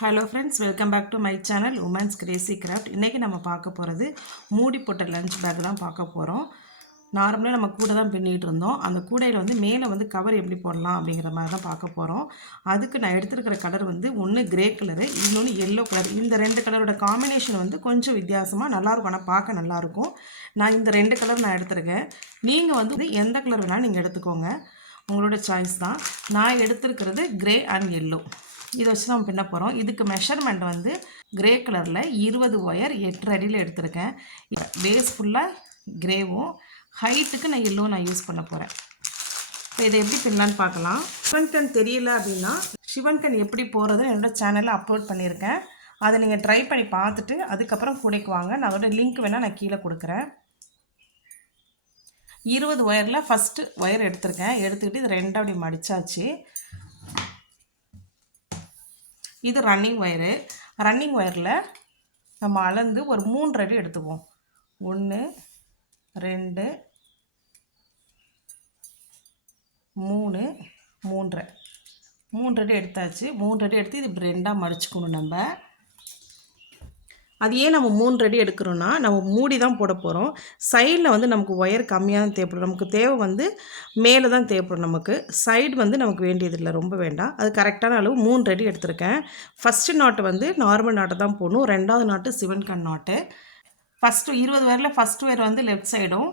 Hello friends, welcome back to my channel women's crazy craft. இன்றைக்கி நம்ம பார்க்க போகிறது மூடி போட்ட லஞ்ச் பேக் தான் பார்க்க போகிறோம். நார்மலாக நம்ம கூடை தான் பின்னிட்டு இருந்தோம். அந்த கூடையில் வந்து மேலே வந்து கவர் எப்படி போடலாம் அப்படிங்கிற மாதிரி தான் பார்க்க போகிறோம். அதுக்கு நான் எடுத்துருக்கிற கலர் வந்து ஒன்று கிரே கலரு, இன்னொன்று எல்லோ கலர். இந்த ரெண்டு கலரோட காம்பினேஷன் வந்து கொஞ்சம் வித்தியாசமாக நல்லாயிருக்கும், ஆனால் பார்க்க நல்லாயிருக்கும். நான் இந்த ரெண்டு கலர் நான் எடுத்துருக்கேன். நீங்கள் வந்து எந்த கலர் வேணாலும் நீங்கள் எடுத்துக்கோங்க, உங்களோட சாய்ஸ் தான். நான் எடுத்துருக்கிறது கிரே அண்ட் எல்லோ. இதை வச்சு நம்ம பின்ன போகிறோம். இதுக்கு மெஷர்மெண்ட் வந்து கிரே கலரில் 20 ஒயர் 8 அடியில் எடுத்திருக்கேன். பேஸ் ஃபுல்லாக கிரேவும், ஹைட்டுக்கு நான் எல்லோ நான் யூஸ் பண்ண போகிறேன். இப்போ இதை எப்படி பின்னலான்னு பார்க்கலாம். சிவன் கண் தெரியல அப்படின்னா சிவன் கண் எப்படி போகிறது என்னோட சேனலில் அப்லோட் பண்ணியிருக்கேன். அதை நீங்கள் ட்ரை பண்ணி பார்த்துட்டு அதுக்கப்புறம் கூடைக்கு வாங்க. நான் அதோட லிங்க் வேணால் நான் கீழே கொடுக்குறேன். 20 ஒயரில் ஃபஸ்ட்டு ஒயர் எடுத்திருக்கேன். எடுத்துக்கிட்டு இது ரெண்டாக அப்படி மடித்தாச்சு. இது ரன்னிங் ஒயரு. ரன்னிங் ஒயரில் நம்ம அளந்து ஒரு 3 அடி எடுத்துக்குவோம். 1 2 3 3 அடி எடுத்தாச்சு. 3 அடி எடுத்து இது இப்படி ரெண்டாக மடிச்சுக்கணும். நம்ம அது ஏன் நம்ம 3 அடி எடுக்கிறோன்னா, நம்ம மூடி தான் போட போகிறோம். சைடில் வந்து நமக்கு ஒயர் கம்மியாக தான் தேவைப்படும். நமக்கு தேவை வந்து மேலே தான் தேவைப்படும். நமக்கு சைடு வந்து நமக்கு வேண்டியதில்லை, ரொம்ப வேண்டாம். அது கரெக்டான அளவு 3 அடி எடுத்திருக்கேன். ஃபஸ்ட்டு நாட்டு வந்து நார்மல் நாட்டை தான் போடணும். ரெண்டாவது நாட்டு சிவன் கண் நாட்டு. ஃபஸ்ட்டு 20 ஒயரில் ஃபஸ்ட்டு ஒயர் வந்து லெஃப்ட் சைடும்,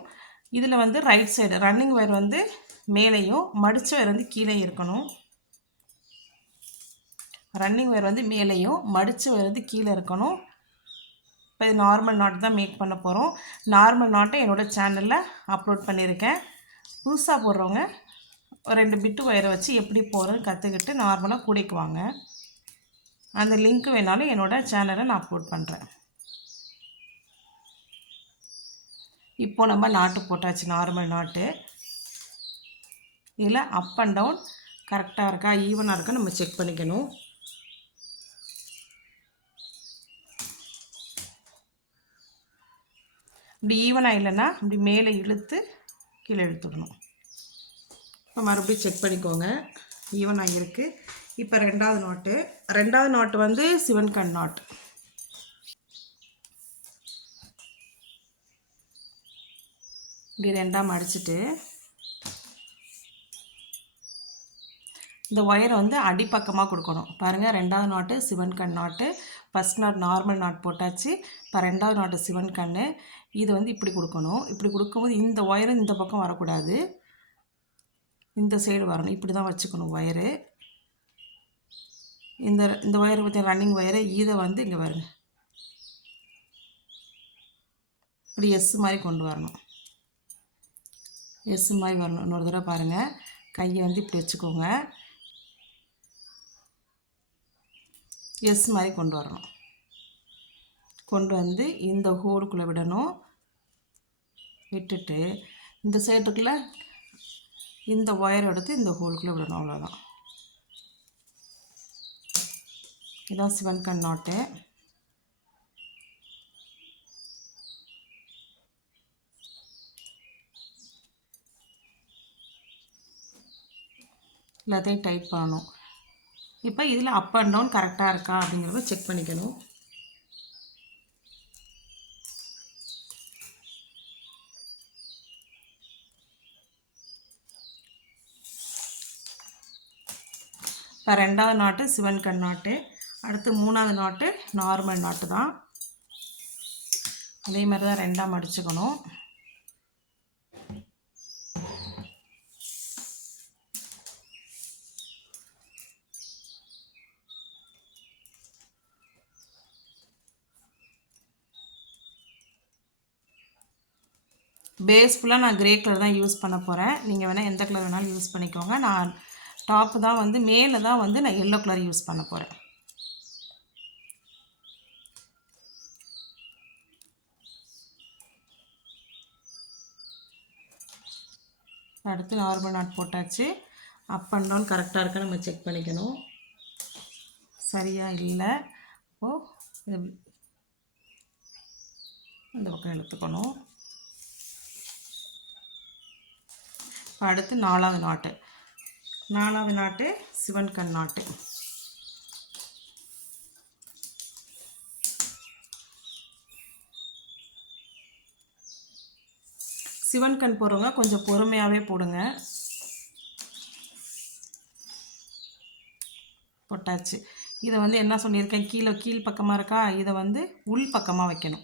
இதில் வந்து ரைட் சைடு. ரன்னிங் ஒயர் வந்து மேலேயும், மடித்த ஒயர் வந்து கீழே இருக்கணும். ரன்னிங் ஒயர் வந்து மேலேயும், மடித்த ஒயர் வந்து கீழே இருக்கணும். இப்போ இது நார்மல் நாட் தான் மேக் பண்ண போகிறோம். நார்மல் நாட்டை என்னோடய சேனலில் அப்லோட் பண்ணியிருக்கேன். புதுசாக போடுறவங்க 2 பிட்டு ஒயரை வச்சு எப்படி போகிறதுன்னு கற்றுக்கிட்டு நார்மலாக கூடைக்குவாங்க. அந்த லிங்க் வேணாலும் என்னோடய சேனலில் நான் அப்லோட் பண்ணுறேன். இப்போது நம்ம நாட்டு போட்டாச்சு, நார்மல் நாட்டு. இதில் அப் அண்ட் டவுன் கரெக்டாக இருக்கா, ஈவனாக இருக்கா நம்ம செக் பண்ணிக்கணும். இப்படி ஈவனாக இல்லைன்னா இப்படி மேலே இழுத்து கீழே இழுத்துடணும். இப்போ மறுபடியும் செக் பண்ணிக்கோங்க, ஈவனாக இருக்குது. இப்போ ரெண்டாவது நாட்டு வந்து சிவன் கண் நாட். இப்படி ரெண்டாக மடிச்சுட்டு இந்த ஒயரை வந்து அடிப்பக்கமாக கொடுக்கணும். பாருங்கள், ரெண்டாவது நாட்டு சிவன் கண் நாட்டு, ஃபஸ்ட் நாட் நார்மல் நாட் போட்டாச்சு. இப்போ ரெண்டாவது நாட்டு சிவன் கண். இது வந்து இப்படி கொடுக்கணும். இப்படி கொடுக்கும்போது இந்த ஒயரு இந்த பக்கம் வரக்கூடாது, இந்த சைடு வரணும். இப்படி தான் வச்சுக்கணும் ஒயரு. இந்த ஒயரை பற்றி ரன்னிங் ஒயரை இதை வந்து இங்கே வருங்க, இப்படி எஸ் மாதிரி கொண்டு வரணும். எஸ் மாதிரி வரணும். இன்னொரு தடவை பாருங்கள், கையை வந்து இப்படி வச்சுக்கோங்க, எஸ் மாதிரி கொண்டு வரணும். கொண்டு வந்து இந்த ஹோலுக்குள்ளே விடணும். விட்டுட்டு இந்த சைடுக்குள்ளே இந்த ஒயர் எடுத்து இந்த ஹோலுக்குள்ளே விடணும். அவ்வளோதான். இதுதான் சிவன் கண் நாட்டு. எல்லாத்தையும் டைட் பண்ணணும். இப்போ இதில் அப் அண்ட் டவுன் கரெக்டாக இருக்கா அப்படிங்கிறத செக் பண்ணிக்கணும். இப்போ ரெண்டாவது நாட்டு சிவன் கண் நாட்டு. அடுத்து மூணாவது நாட்டு நார்மல் நாட்டு தான். அதே மாதிரி தான் ரெண்டாக மடிச்சுக்கணும். பேஸ் ஃபுல்லாக நான் கிரே கலர் தான் யூஸ் பண்ண போகிறேன். நீங்கள் வேணால் எந்த கலர் வேணாலும் யூஸ் பண்ணிக்கோங்க. நான் டாப்பு தான் வந்து மேலே தான் வந்து நான் எல்லோ கலர் யூஸ் பண்ண போகிறேன். அடுத்து நார்மல் நாட் போட்டாச்சு. அப் அண்ட் டவுன் கரெக்டாக இருக்கா நம்ம செக் பண்ணிக்கணும். சரியா இல்லை, இப்போது இந்த பக்கம் எடுத்துக்கணும். அடுத்து நாலாவது நாட்டு சிவன் கண் நாட்டு. சிவன் கண் போடுறவங்க கொஞ்சம் பொறுமையாகவே போடுங்க. போட்டாச்சு. இதை வந்து என்ன சொல்லியிருக்கேன், கீழ் பக்கமாக இருக்கா, இதை வந்து உள் பக்கமாக வைக்கணும்.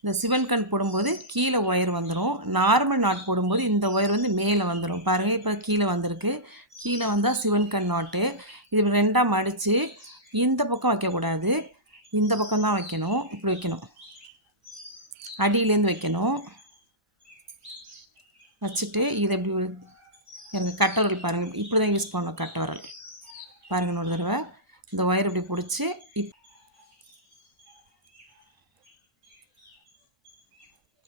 இந்த சிவன் கண் போடும்போது கீழே ஒயர் வந்துடும். நார்மல் நாட் போடும்போது இந்த ஒயர் வந்து மேலே வந்துடும். பாருங்கள், இப்போ கீழே வந்திருக்கு. கீழே வந்தால் சிவன் கண் நாட்டு. இது ரெண்டாக மடித்து இந்த பக்கம் வைக்கக்கூடாது, இந்த பக்கம் தான் வைக்கணும். இப்படி வைக்கணும், அடியிலேருந்து வைக்கணும். வச்சுட்டு இதை இப்படி எனக்கு கட்டவரல் பாருங்கள், இப்படி தான் யூஸ் பண்ணணும். கட்டவரல் பாருங்கள், ஒரு தடவை இந்த ஒயர் இப்படி பிடிச்சி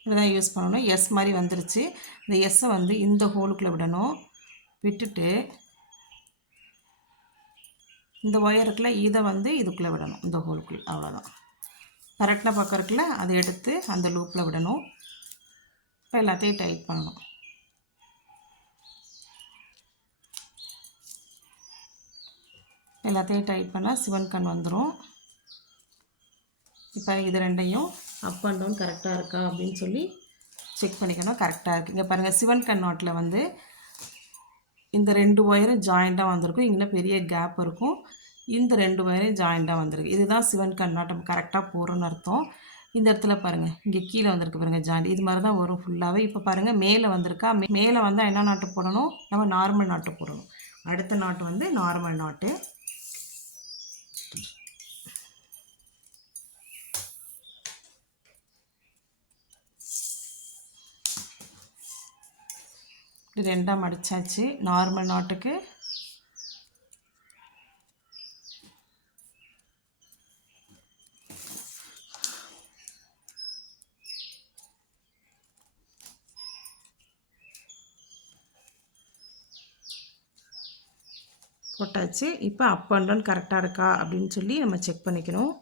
இப்படி தான் யூஸ் பண்ணணும். எஸ் மாதிரி வந்துருச்சு. இந்த எஸ்ஸை வந்து இந்த ஹோலுக்குள்ளே விடணும். விட்டுட்டு இந்த ஒயர் இருக்குல்ல, இதை வந்து இதுக்குள்ளே விடணும், இந்த ஹோலுக்குள்ளே. அவ்வளோதான். கரெக்டாக பக்கம் இருக்குல்ல, அதை எடுத்து அந்த லூப்பில் விடணும். இப்போ எல்லாத்தையும் டைட் பண்ணணும். எல்லாத்தையும் டைட் பண்ணால் சிவன் கண் வந்துடும். இப்போ இது ரெண்டையும் அப் அண்ட் டவுன் கரெக்டாக இருக்கா அப்படின்னு சொல்லி செக் பண்ணிக்கணும். கரெக்டாக இருக்குது. இங்கே பாருங்கள், சிவன் கண் நாட்டில் வந்து இந்த 2 ஒயரும் ஜாயிண்ட்டாக வந்திருக்கும். இங்கே பெரிய கேப் இருக்கும். இந்த 2 ஒயரும் ஜாயிண்ட்டாக வந்திருக்கு. இதுதான் சிவன் கண் நாட். நம்ம கரெக்டாக போகிறோன்னு அர்த்தம். இந்த இடத்துல பாருங்கள், இங்கே கீழே வந்திருக்கு பாருங்கள் ஜாயிண்ட். இது மாதிரி தான் வரும் ஃபுல்லாகவே. இப்போ பாருங்கள், மேலே வந்திருக்கா. மேலே வந்தால் என்ன நாட்டு போடணும், நம்ம நார்மல் நாட்டு போடணும். அடுத்த நாட்டு வந்து நார்மல் நாட்டு. இது ரெண்டாக மடித்தாச்சு. நார்மல் நாட்டுக்கு போட்டாச்சு. இப்போ அப் அண்ட் டவுன் கரெக்டாக இருக்கா அப்படின்னு சொல்லி நம்ம செக் பண்ணிக்கணும்.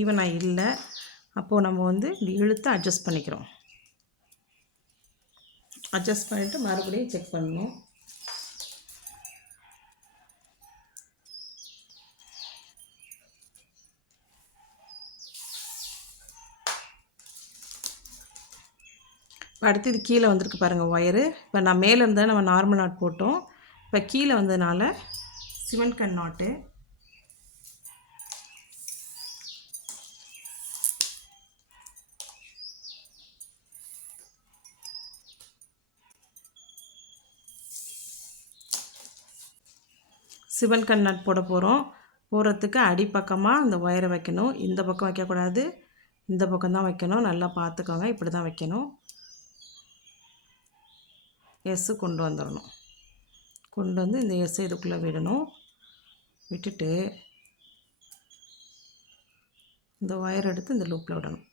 ஈவனாக இல்லை, அப்போது நம்ம வந்து இப்படி இழுத்து அட்ஜஸ்ட் பண்ணிக்கிறோம். அட்ஜஸ்ட் பண்ணிவிட்டு மறுபடியும் செக் பண்ணணும். இப்போ அடுத்து இது கீழே வந்திருக்கு பாருங்கள் ஒயரு. இப்போ நான் மேலே இருந்தால் நம்ம நார்மல் நாட் போட்டோம். இப்போ கீழே வந்ததுனால சிவன் கண் நாட்டு. சிவன் கண் நாட் போட போகிறோம். போடுறதுக்கு அடிப்பக்கமாக இந்த ஒயரை வைக்கணும். இந்த பக்கம் வைக்கக்கூடாது, இந்த பக்கம் தான் வைக்கணும். நல்லா பார்த்துக்கோங்க, இப்படி தான் வைக்கணும். எஸ்ஸு கொண்டு வந்துடணும். கொண்டு வந்து இந்த எஸ்ஸை இதுக்குள்ளே விடணும். விட்டுட்டு இந்த ஒயர் எடுத்து இந்த லூப்பில் விடணும்.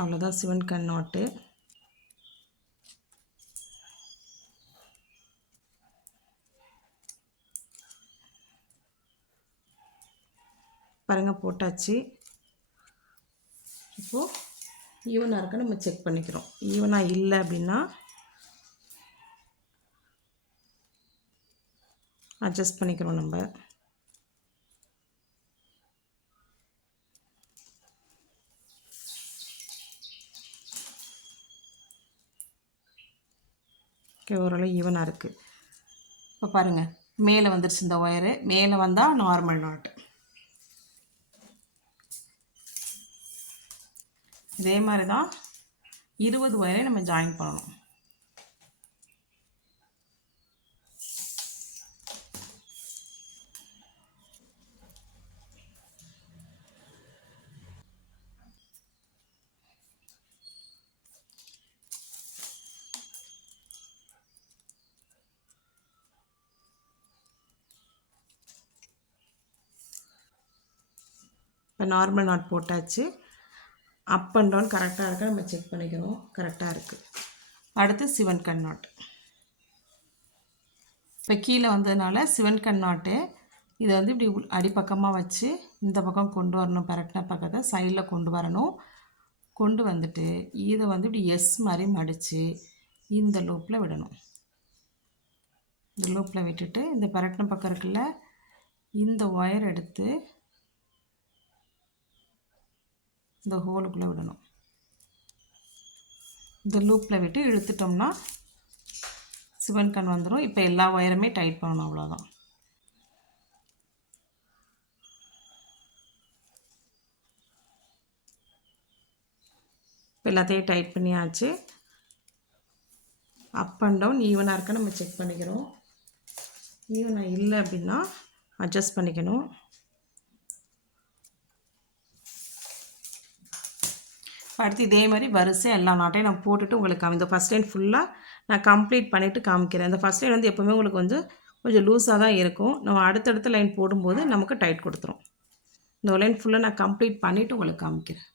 அவ்வளோதான் சிவன் கண் நாட்டு. பாருங்கள், போட்டாச்சு. இப்போது ஈவனாக இருக்க நம்ம செக் பண்ணிக்கிறோம். ஈவனாக இல்லை அப்படின்னா அட்ஜஸ்ட் பண்ணிக்கிறோம் நம்ம. ஓகே, ஓரளவு ஈவனாக இருக்குது. இப்போ பாருங்கள், மேலே வந்துருச்சு இந்த ஒயரு. மேலே வந்தால் நார்மல் நாட். இதே மாதிரி தான் 20 ஒயரை நம்ம ஜாயின் பண்ணணும். இப்போ நார்மல் நாட் போட்டாச்சு. அப் அண்ட் டவுன் கரெக்டாக இருக்கா நம்ம செக் பண்ணிக்கிறோம். கரெக்டாக இருக்குது. அடுத்து சிவன் கண் நாட். இப்போ கீழே வந்ததுனால சிவன் கண் நாட்டு. இதை வந்து இப்படி அடிப்பக்கமாக வச்சு இந்த பக்கம் கொண்டு வரணும். பரட்டின பக்கத்தை சைடில் கொண்டு வரணும். கொண்டு வந்துட்டு இதை வந்து இப்படி எஸ் மாதிரி மடித்து இந்த லூப்பில் விடணும். இந்த லூப்பில் விட்டுட்டு இந்த பரட்டின பக்கம் இருக்குல்ல, இந்த ஒயர் எடுத்து இந்த ஹோலுக்குள்ளே விடணும். இந்த லூப்பில் விட்டு இழுத்துட்டோம்னா சிவன் கண் வந்துடும். இப்போ எல்லா ஒயருமே டைட் பண்ணணும், அவ்வளோதான். இப்போ எல்லாத்தையும் டைட் பண்ணியாச்சு. அப் அண்ட் டவுன் ஈவனாக இருக்க நம்ம செக் பண்ணிக்கிறோம். ஈவனாக இல்லை அப்படின்னா அட்ஜஸ்ட் பண்ணிக்கணும். அடுத்து இதே மாதிரி வரிசை எல்லா நாட்டையும் நான் போட்டுட்டு உங்களுக்கு இந்த ஃபஸ்ட் லைன் ஃபுல்லாக நான் கம்ப்ளீட் பண்ணிவிட்டு காமிக்கிறேன். இந்த ஃபஸ்ட் லைன் வந்து எப்போவுமே உங்களுக்கு வந்து கொஞ்சம் லூஸாக தான் இருக்கும். நம்ம அடுத்தடுத்த லைன் போடும்போது நமக்கு டைட் கொடுத்துரும். இந்த லைன் ஃபுல்லாக நான் கம்ப்ளீட் பண்ணிவிட்டு உங்களுக்கு காமிக்கிறேன்.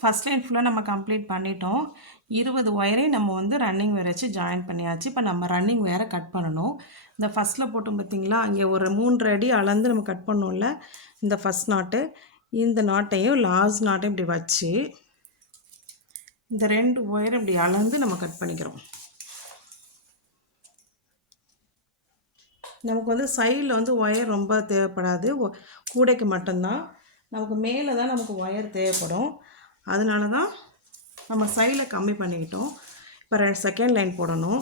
ஃபஸ்ட் லைன் ஃபுல்லாக நம்ம கம்ப்ளீட் பண்ணிட்டோம். 20 ஒயரையும் நம்ம வந்து ரன்னிங் வேர் வச்சு ஜாயின் பண்ணியாச்சு. இப்போ நம்ம ரன்னிங் வேரை கட் பண்ணணும். இந்த ஃபஸ்ட்டில் போட்டோம் பார்த்தீங்களா, அங்கே ஒரு 3 அடி அளந்து நம்ம கட் பண்ணோம்ல, இந்த ஃபஸ்ட் நாட்டு இந்த நாட்டையும் லாஸ்ட் நாட்டையும் இப்படி வச்சு இந்த 2 ஒயரை இப்படி அளந்து நம்ம கட் பண்ணிக்கிறோம். நமக்கு வந்து சைடில் வந்து ஒயர் ரொம்ப தேவைப்படாது, கூடைக்கு மட்டும்தான். நமக்கு மேலே தான் நமக்கு ஒயர் தேவைப்படும். அதனால தான் நம்ம சைடில் கம்மி பண்ணிக்கிட்டோம். இப்போ செகண்ட் லைன் போடணும்.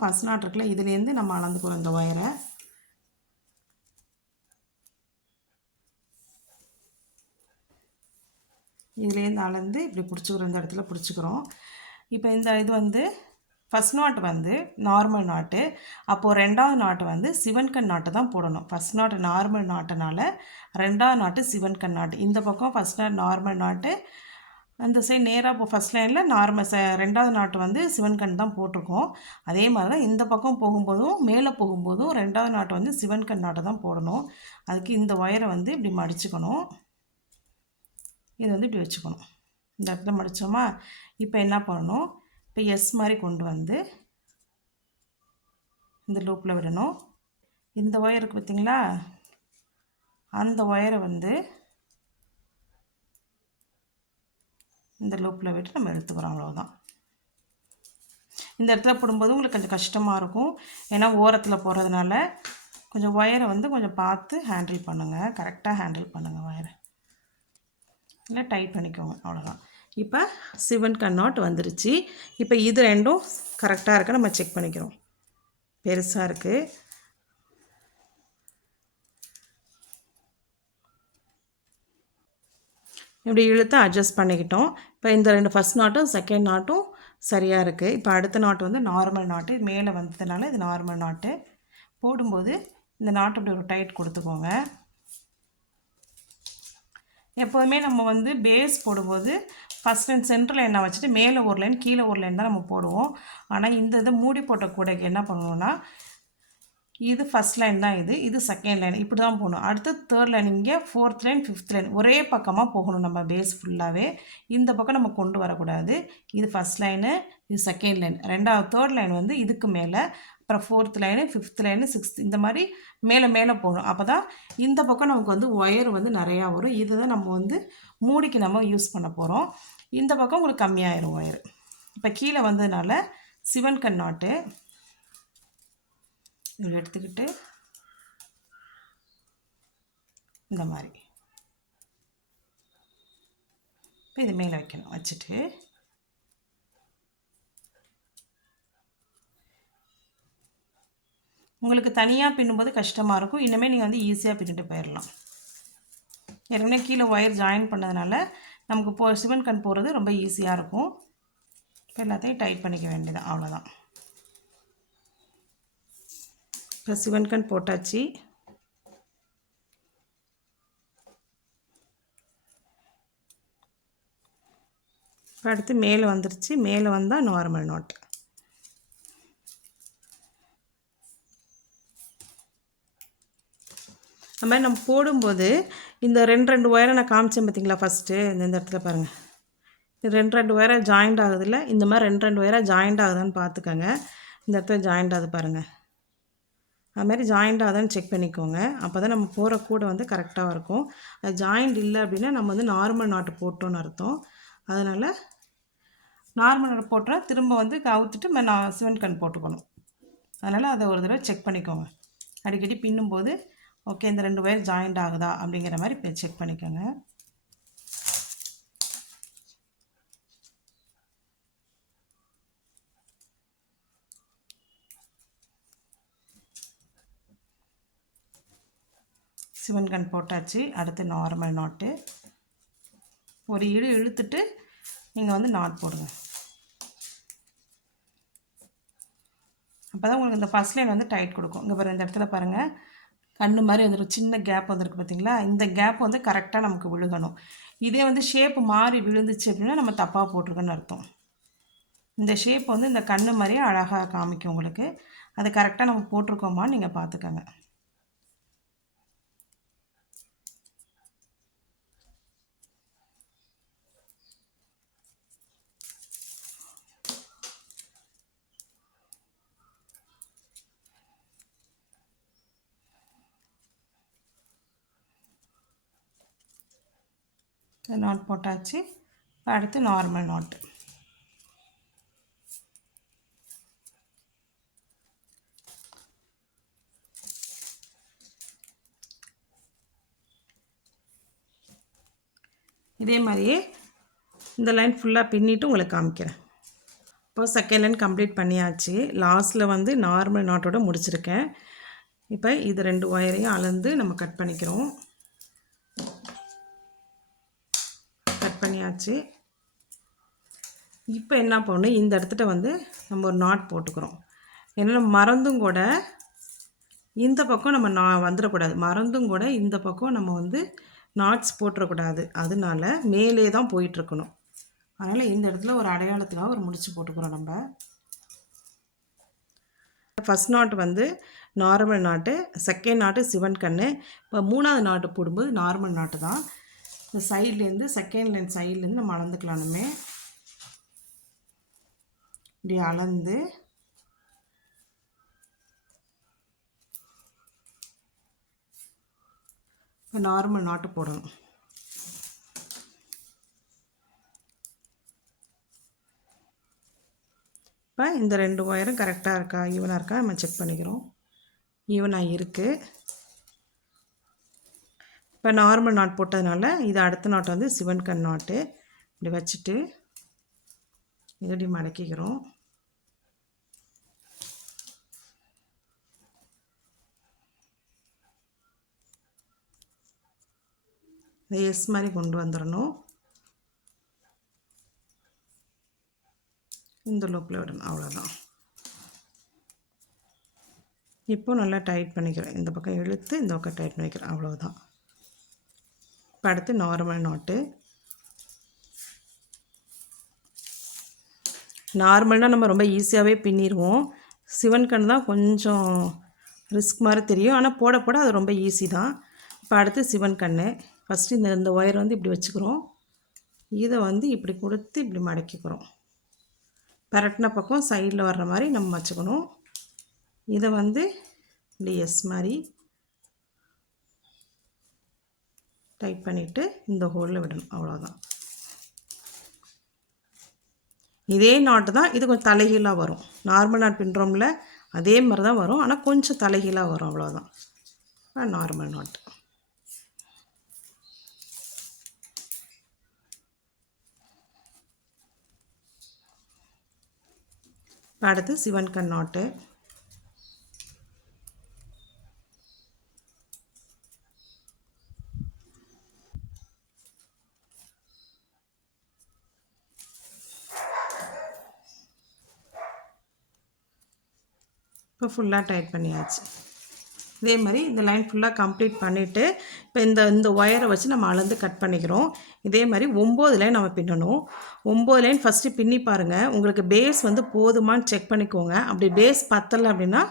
ஃபஸ்ட் நாட் இருக்குல்ல, இதுலேருந்து நம்ம அளந்துக்கிறோம் இந்த ஒயரை. இதுலேருந்து அளந்து இப்படி பிடிச்சிக்கிறோம், இந்த இடத்துல பிடிச்சிக்கிறோம். இப்போ இந்த இது வந்து ஃபஸ்ட் நாட் வந்து நார்மல் நாட்டு, அப்போது ரெண்டாவது நாட்டு வந்து சிவன் கண் நாட்டு தான் போடணும். ஃபஸ்ட் நாட்டு நார்மல் நாட்டுனால ரெண்டாவது நாட்டு சிவன் கண் நாட்டு. இந்த பக்கம் ஃபஸ்ட் நாட் நார்மல் நாட்டு, அந்த சைடு நேராக இப்போ ஃபஸ்ட் லைனில் நார்மல் ரெண்டாவது நாட்டு வந்து சிவன் கண் தான் போட்டிருக்கோம். அதே மாதிரி தான் இந்த பக்கம் போகும்போதும் மேலே போகும்போதும் ரெண்டாவது நாட்டு வந்து சிவன் கண் நாட்டை தான் போடணும். அதுக்கு இந்த ஒயரை வந்து இப்படி மடிச்சுக்கணும். இது வந்து இப்படி வச்சுக்கணும். இந்த இடத்துல மடித்தோமா, இப்போ என்ன பண்ணணும், இப்போ எஸ் மாதிரி கொண்டு வந்து இந்த லூப்பில் விடணும். இந்த ஒயர் இருக்குது பார்த்தீங்களா, அந்த ஒயரை வந்து இந்த லூப்பில் விட்டு நம்ம எடுத்துக்கிறோம், அவ்வளோதான். இந்த இடத்துல போடும்போது உங்களுக்கு கொஞ்சம் கஷ்டமாக இருக்கும், ஏன்னா ஓரத்தில் போகிறதுனால கொஞ்சம் ஒயரை வந்து கொஞ்சம் பார்த்து ஹேண்டில் பண்ணுங்கள், கரெக்டாக ஹேண்டில் பண்ணுங்கள் ஒயரை, இல்லை டைட் பண்ணிக்கோங்க, அவ்வளோதான். இப்போ சிவன் கண் நாட் வந்துருச்சு. இப்போ இது ரெண்டும் கரெக்டாக இருக்க நம்ம செக் பண்ணிக்கிறோம். பெருசாக இருக்குது, இப்படி இழுத்து அட்ஜஸ்ட் பண்ணிக்கிட்டோம். இப்போ இந்த 2 ஃபஸ்ட் நாட்டும் செகண்ட் நாட்டும் சரியாக இருக்குது. இப்போ அடுத்த நாட்டு வந்து நார்மல் நாட்டு, மேலே வந்ததுனால இது நார்மல் நாட்டு. போடும்போது இந்த நாட்டு அப்படி ஒரு டைட் கொடுத்துக்கோங்க. எப்போதுமே நம்ம வந்து பேஸ் போடும்போது ஃபஸ்ட் லைன் சென்டர் லைனை வச்சுட்டு மேலே ஒரு லைன் கீழே ஒரு லைன் தான் நம்ம போடுவோம். ஆனால் இந்த இதை மூடி போட்ட கூடைக்கு என்ன பண்ணுவோம்னா, இது ஃபஸ்ட் லைன் தான், இது செகண்ட் லைன், இப்படி தான் போகணும். அடுத்து தேர்ட் லைன், இங்கே ஃபோர்த் லைன் ஃபிஃப்த் லைன் ஒரே பக்கமாக போகணும் நம்ம பேஸ் ஃபுல்லாகவே. இந்த பக்கம் நம்ம கொண்டு வரக்கூடாது. இது ஃபஸ்ட் லைனு, இது செகண்ட் லைன், ரெண்டாவது தேர்ட் லைன் வந்து இதுக்கு மேலே, அப்புறம் fourth line, fifth line, sixth, இந்த மாதிரி மேலே மேலே போகணும். அப்போ தான் இந்த பக்கம் நமக்கு வந்து ஒயர் வந்து நிறையா வரும். இதை தான் நம்ம வந்து மூடிக்கு நம்ம யூஸ் பண்ண போகிறோம். இந்த பக்கம் உங்களுக்கு கம்மியாயிரும் ஒயர். இப்போ கீழே வந்ததுனால சிவன் கண் நாட்டு இதில் எடுத்துக்கிட்டு இந்த மாதிரி இப்போ இது மேலே வைக்கணும். வச்சுட்டு உங்களுக்கு தனியாக பின்னும்போது கஷ்டமாக இருக்கும், இனிமேல் நீங்கள் வந்து ஈஸியாக பின்னிட்டு போயிடலாம். ஏற்கனவே கீழே ஒயர் ஜாயின் பண்ணதுனால நமக்கு சிவன் கண் போகிறது ரொம்ப ஈஸியாக இருக்கும். இப்போ எல்லாத்தையும் டைட் பண்ணிக்க வேண்டியதான், அவ்வளோதான். இப்போ சிவன் கண் போட்டாச்சு. இப்போ அடுத்து மேலே வந்துருச்சு. மேலே வந்தால் நார்மல் நாட். அது மாதிரி நம்ம போடும்போது இந்த ரெண்டு ஒயரை நான் காமிச்சேன் பார்த்தீங்களா, ஃபஸ்ட்டு இந்த இடத்துல பாருங்கள், இது ரெண்டு ஒயராக ஜாயிண்ட் ஆகுதுல்ல, இந்த மாதிரி ரெண்டு ஒயராக ஜாயிண்ட் ஆகுதான்னு பார்த்துக்கோங்க. இந்த இடத்துல ஜாயிண்ட் ஆகுது பாருங்கள், அதுமாதிரி ஜாயிண்ட் ஆகுதான்னு செக் பண்ணிக்கோங்க. அப்போ தான் நம்ம போகிற கூட வந்து கரெக்டாக இருக்கும். அது ஜாயிண்ட் இல்லை அப்படின்னா நம்ம வந்து நார்மல் நாட்டு போட்டோன்னு அர்த்தம். அதனால் நார்மல் போட்டால் திரும்ப வந்து கவுத்துட்டு நான் சிவன் கண் போட்டுக்கணும். அதனால் அதை ஒரு தடவை செக் பண்ணிக்கோங்க. அடிக்கடி பின்னும்போது ஓகே இந்த 2 ஒயர் ஜாயிண்ட் ஆகுதா அப்படிங்கிற மாதிரி செக் பண்ணிக்கோங்க. சிவன் கண் போட்டாச்சு. அடுத்து நார்மல் நாட்டு ஒரு இழுத்துட்டு நீங்கள் வந்து நாட் போடுங்க. அப்போ தான் உங்களுக்கு இந்த ஃபஸ்ட் லைன் வந்து டைட் கொடுக்கும். இங்கே பாருங்கள், இந்த இடத்துல பாருங்கள் கண்ணு மாதிரி வந்துருக்கு, சின்ன கேப் வந்துருக்கு பார்த்தீங்களா? இந்த கேப் வந்து கரெக்டாக நமக்கு விழுகணும். இதே வந்து ஷேப்பு மாறி விழுந்துச்சு அப்படின்னா நம்ம தப்பாக போட்டிருக்கோன்னு அர்த்தம். இந்த ஷேப் வந்து இந்த கண்ணு மாதிரியே அழகாக காமிக்கும் உங்களுக்கு. அது கரெக்டாக நம்ம போட்டிருக்கோமான்னு நீங்கள் பார்த்துக்கோங்க. நாட் போட்டாச்சு. அடுத்து நார்மல் நாட்டு. இதே மாதிரியே இந்த லைன் ஃபுல்லாக பின்னிட்டு உங்களுக்கு காமிக்கிறேன். இப்போ செகண்ட் லைன் கம்ப்ளீட் பண்ணியாச்சு. லாஸ்ட்டில் வந்து நார்மல் நாட்டோட முடிச்சிருக்கேன். இப்போ இது 2 ஒயரையும் அளந்து நம்ம கட் பண்ணிக்கிறோம். கட் பண்ணியாச்சு. இப்போ என்ன பண்ணணும், இந்த இடத்துல வந்து நம்ம ஒரு நாட் போட்டுக்கிறோம். ஏன்னா மறந்தும் கூட இந்த பக்கம் நம்ம வந்துடக்கூடாது. மறந்தும் கூட இந்த பக்கம் நம்ம வந்து நாட்ஸ் போட்டுறக்கூடாது. அதனால மேலே தான் போயிட்டுருக்கணும். அதனால் இந்த இடத்துல ஒரு அடையாளத்துக்காக ஒரு முடிச்சு போட்டுக்கிறோம். நம்ம ஃபஸ்ட் நாட் வந்து நார்மல் நாட்டு, செகண்ட் நாட்டு சிவன் கண்ணு. இப்போ 3வது நாட்டு போடும்போது நார்மல் நாட்டு தான். இந்த சைட்லேருந்து செகண்ட் லைன் சைட்லேருந்து நம்ம அளந்துக்கலானுமே. இப்படி அளந்து இப்போ நார்மல் நாட்டு போடணும். இப்போ இந்த 2 ஒயரும் கரெக்டாக இருக்கா, ஈவனாக இருக்கா நம்ம செக் பண்ணிக்கிறோம். ஈவனாக இருக்குது. இப்போ நார்மல் நாட் போட்டதுனால இது அடுத்த நாட் வந்து சிவன் கண் நாட்டு. இப்படி வச்சுட்டு இப்படி மடக்கிக்கிறோம். இதை எஸ் மாதிரி கொண்டு வந்துடணும். இந்த லூப்பில் விடணும், அவ்வளோதான். இப்போது நல்லா டைட் பண்ணிக்கிறேன். இந்த பக்கம் இழுத்து இந்த பக்கம் டைட் பண்ணிக்கிறேன், அவ்வளோதான். இப்போ அடுத்து நார்மல் நாட்டு. நார்மல்னால் நம்ம ரொம்ப ஈஸியாகவே பின்னிடுவோம். சிவன் கண் தான் கொஞ்சம் ரிஸ்க் மாதிரி தெரியும், ஆனால் போட போட அது ரொம்ப ஈஸி தான். இப்போ அடுத்து சிவன் கண். ஃபஸ்ட்டு இந்த ஒயர் வந்து இப்படி வச்சுக்கிறோம். இதை வந்து இப்படி கொடுத்து இப்படி மடக்கிக்கிறோம். பரட்டின பக்கம் சைடில் வர்ற மாதிரி நம்ம வச்சுக்கணும். இதை வந்து இப்படி எஸ் மாதிரி டைட் பண்ணிவிட்டு இந்த ஹோலில் விடணும், அவ்வளோதான். இதே நாட்டு தான், இது கொஞ்சம் தலைகீழாக வரும். நார்மல் நாட் பின்னுறோம்ல அதே மாதிரி தான் வரும், ஆனால் கொஞ்சம் தலைகீழாக வரும், அவ்வளோதான். நார்மல் நாட்டு. அடுத்து சிவன் கண் நாட்டு. இப்போ ஃபுல்லாக டைட் பண்ணியாச்சு. இதே மாதிரி இந்த லைன் ஃபுல்லாக கம்ப்ளீட் பண்ணிவிட்டு இப்போ இந்த ஒயரை வச்சு நம்ம அளந்து கட் பண்ணிக்கிறோம். இதே மாதிரி 9 லைன் நம்ம பின்னணும். 9 லைன் ஃபஸ்ட்டு பின்னி பாருங்கள். உங்களுக்கு பேஸ் வந்து போதுமான்னு செக் பண்ணிக்கோங்க. அப்படி பேஸ் பத்தலை அப்படின்னா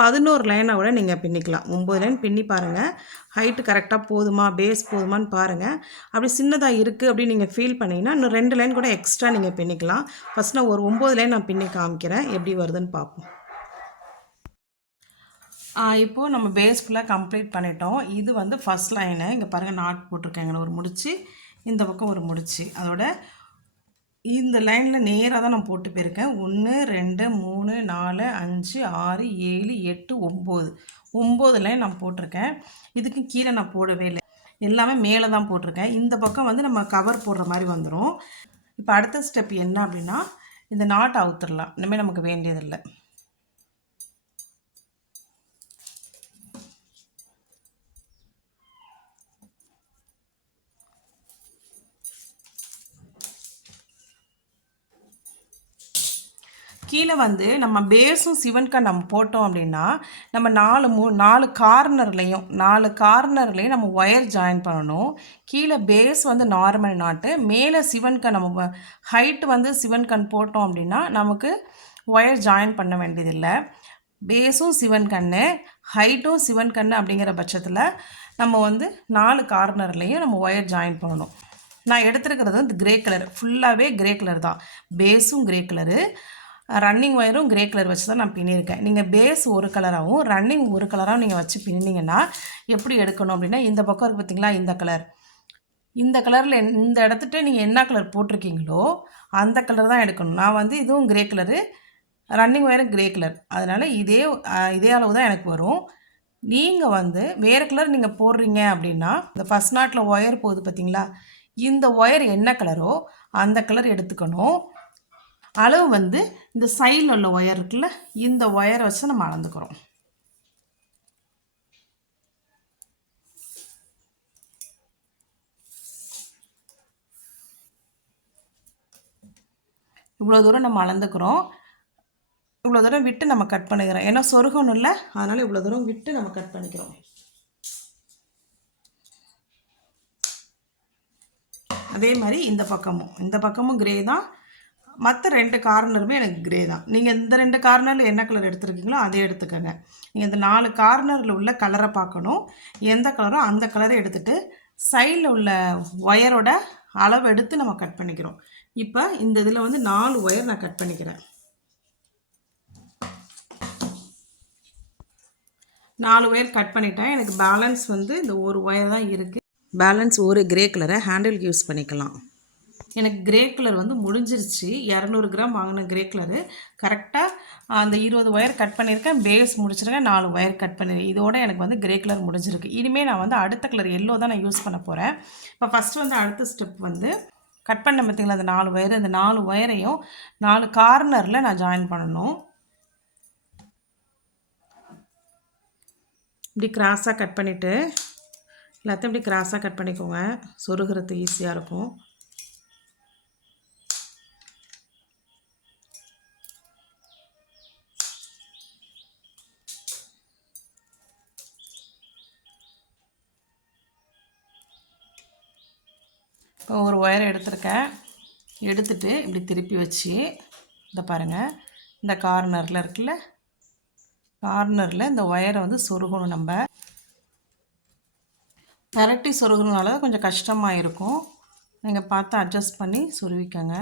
11 லைனை விட நீங்கள் பின்னிக்கலாம். 9 லைன் பின்னி பாருங்கள். ஹைட்டு கரெக்டாக போதுமா, பேஸ் போதுமான்னு பாருங்கள். அப்படி சின்னதாக இருக்குது அப்படின்னு நீங்கள் ஃபீல் பண்ணிங்கன்னா இன்னும் 2 லைன் கூட எக்ஸ்ட்ரா நீங்கள் பின்னிக்கலாம். ஃபஸ்ட் நான் ஒரு 9 லைன் நான் பின்னி காமிக்கிறேன், எப்படி வருதுன்னு பார்ப்போம். இப்போது நம்ம பேஸ் ஃபுல்லாக கம்ப்ளீட் பண்ணிட்டோம். இது வந்து ஃபஸ்ட் லைனு. இங்கே பாருங்கள் நாட் போட்டிருக்கேங்க, ஒரு முடிச்சு, இந்த பக்கம் ஒரு முடிச்சு. அதோட இந்த லைனில் நேராக தான் நான் போட்டு போயிருக்கேன். 1 2 3 4 5 6 7 8 9 9 லைன் நான் போட்டிருக்கேன். இதுக்கு கீழே நான் போடவே இல்லை, எல்லாமே மேலே தான் போட்டிருக்கேன். இந்த பக்கம் வந்து நம்ம கவர் போடுற மாதிரி வந்துடும். இப்போ அடுத்த ஸ்டெப் என்ன அப்படின்னா, இந்த நாட்டை அவுத்துடலாம். இனிமேல் நமக்கு வேண்டியதில்லை. கீழே வந்து நம்ம பேஸும் சிவன்கண் நம்ம போட்டோம் அப்படின்னா, நம்ம 4 கார்னர்லேயும் நம்ம ஒயர் ஜாயின் பண்ணணும். கீழே பேஸ் வந்து நார்மல் நாட்டு, மேலே சிவன்கண் நம்ம ஹைட்டு வந்து சிவன்கண் போட்டோம் அப்படின்னா நமக்கு ஒயர் ஜாயின் பண்ண வேண்டியதில்லை. பேஸும் சிவன்கண்ணு, ஹைட்டும் சிவன்கண்ணு அப்படிங்கிற பட்சத்தில் நம்ம வந்து 4 கார்னர்லேயும் நம்ம ஒயர் ஜாயின் பண்ணணும். நான் எடுத்துருக்கிறது வந்து கிரே கலர், ஃபுல்லாகவே கிரே கலர் தான். பேஸும் கிரே கலரு, ரன்னிங் ஒயரும் கிரே கலர் வச்சு தான் நான் பின்னியிருக்கேன். நீங்கள் பேஸ் ஒரு கலராகவும் ரன்னிங் ஒரு கலராகவும் நீங்கள் வச்சு பின்னிங்கன்னா எப்படி எடுக்கணும் அப்படின்னா, இந்த பக்கம் இருக்குது பார்த்திங்களா, இந்த கலரில் இந்த இடத்துட்டு நீங்கள் என்ன கலர் போட்டிருக்கீங்களோ அந்த கலர் தான் எடுக்கணும். நான் வந்து இதுவும் கிரே கலரு, ரன்னிங் ஒயரும் கிரே கலர், அதனால் இதே அளவு தான் எனக்கு வரும். நீங்கள் வந்து வேறு கலர் நீங்கள் போடுறீங்க அப்படின்னா, இந்த ஃபஸ்ட் நாட்டில் ஒயர் போகுது பார்த்திங்களா, இந்த ஒயர் என்ன கலரோ அந்த கலர் எடுத்துக்கணும். அளவு வந்து இந்த சைடில் உள்ள ஒயர் இருக்குல்ல, இந்த ஒயரை வச்சு நம்ம அளந்துக்கிறோம். இவ்வளோ தூரம் நம்ம அளந்துக்கிறோம். இவ்வளோ தூரம் விட்டு நம்ம கட் பண்ணிக்கிறோம். ஏன்னா சொருகணும் இல்லை, அதனால் இவ்வளோ தூரம் விட்டு நம்ம கட் பண்ணிக்கிறோம். அதே மாதிரி இந்த பக்கமும் கிரே தான். மற்ற 2 கார்னருமே எனக்கு கிரே தான். நீங்கள் இந்த 2 கார்னரில் என்ன கலர் எடுத்துருக்கீங்களோ அதே எடுத்துக்கோங்க. நீங்கள் இந்த 4 கார்னரில் உள்ள கலரை பார்க்கணும். எந்த கலரோ அந்த கலரை எடுத்துகிட்டு சைடில் உள்ள ஒயரோட அளவு எடுத்து நம்ம கட் பண்ணிக்கிறோம். இப்போ இந்த இதில் வந்து 4 ஒயர் நான் கட் பண்ணிக்கிறேன். 4 ஒயர் கட் பண்ணிட்டேன். எனக்கு பேலன்ஸ் வந்து இந்த ஒரு ஒயர் தான் இருக்குது. பேலன்ஸ் ஒரு கிரே கலரை ஹேண்டிலுக்கு யூஸ் பண்ணிக்கலாம். எனக்கு கிரே கலர் வந்து முடிஞ்சிருச்சு. 200 கிராம் வாங்கின கிரே கலரு கரெக்டாக அந்த 20 ஒயர் கட் பண்ணியிருக்கேன். பேஸ் முடிச்சிருக்கேன், 4 ஒயர் கட் பண்ணியிருக்கேன். இதோட எனக்கு வந்து கிரே கலர் முடிஞ்சிருக்கு. இனிமேல் நான் வந்து அடுத்த கலர் எல்லோ தான் நான் யூஸ் பண்ண போகிறேன். இப்போ ஃபஸ்ட்டு வந்து அடுத்த ஸ்டெப் வந்து கட் பண்ண பார்த்திங்களா அந்த 4 ஒயர், அந்த 4 ஒயரையும் 4 கார்னரில் நான் ஜாயின் பண்ணணும். இப்படி கிராஸாக கட் பண்ணிவிட்டு எல்லாத்தையும் இப்படி கிராஸாக கட் பண்ணிக்கோங்க, சொருகிறது ஈஸியாக இருக்கும். இப்போ ஒரு ஒயரை எடுத்துருக்கேன். எடுத்துகிட்டு இப்படி திருப்பி வச்சு இந்த பாருங்கள், இந்த கார்னரில் இருக்குல்ல, கார்னரில் இந்த ஒயரை வந்து சொருகணும். நம்ம கரெக்டி சொருகணுனால கொஞ்சம் கஷ்டமாக இருக்கும். நீங்கள் பார்த்து அட்ஜஸ்ட் பண்ணி சொருவிக்கங்க.